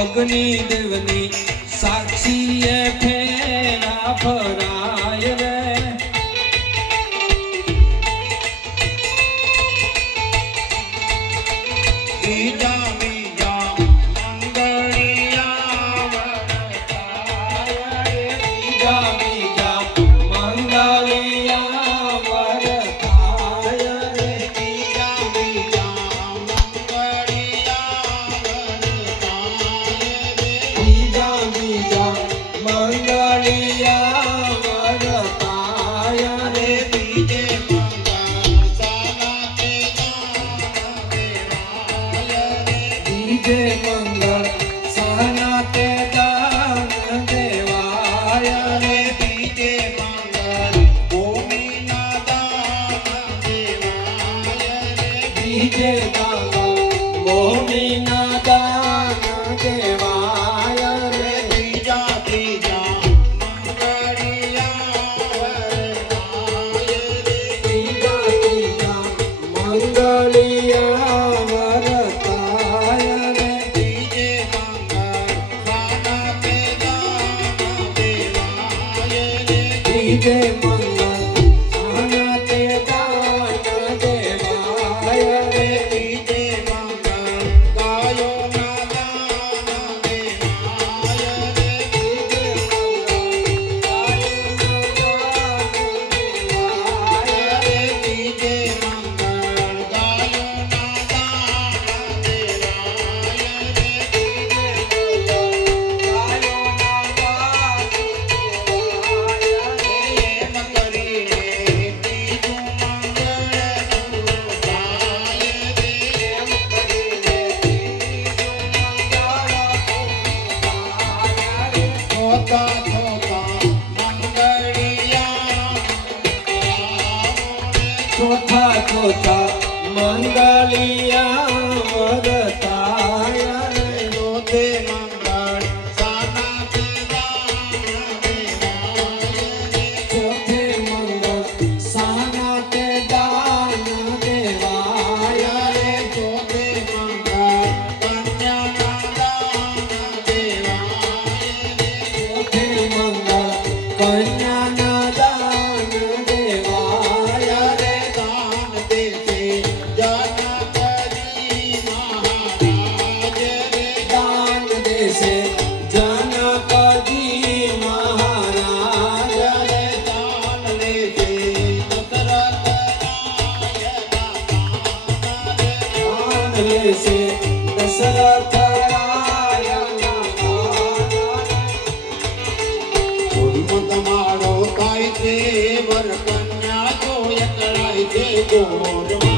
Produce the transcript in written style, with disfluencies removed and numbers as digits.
અગ્નિદેવની સાક્ષીએ ફેરા ફરાય રે બીજા બીજા મંગળિયા વરતાય રે બીજા બીજા મંગળિયા વરતાય રે બીજા બીજા મંગળ સહના તે દાન દેવાય રે બીજે મંગળ ભૂમિના દાન દેવાય રે બીજે મંગળ ભૂમિના દાન દેવાય રે બીજા બીજા મંગળિયા વરતાય રે બીજા બીજા મંગળિયા જય મંગલ સહના તે દાન દેવાય રે જય મંગલ ગાયો ના દાન દેવાય રે જય મંગલ ગાયો ના દાન દેવાય રે જય મંગલ ગાયો ના દાન દેવાય રે ચોથા ચોથા મંગળિયા વરતાય રે ચોથે મંગળ સહના તે દાન દેવાય રે ચોથે મંગળ સહના તે દાન દેવાય રે ચોથે મંગળ કન્યાના દાન દેવાય રે ચોથે મંગળ કન્યાના દાન દેવાય રે દાન દેશે જનકજી મહારાજ રે દાન દેશે જનકજી મહારાજ રે દાન લેશે દશરથ રાયના દાન લેશે દશરથ રાયના તમારો થાય છે વર કન્યા તો એકલાય છે ગોર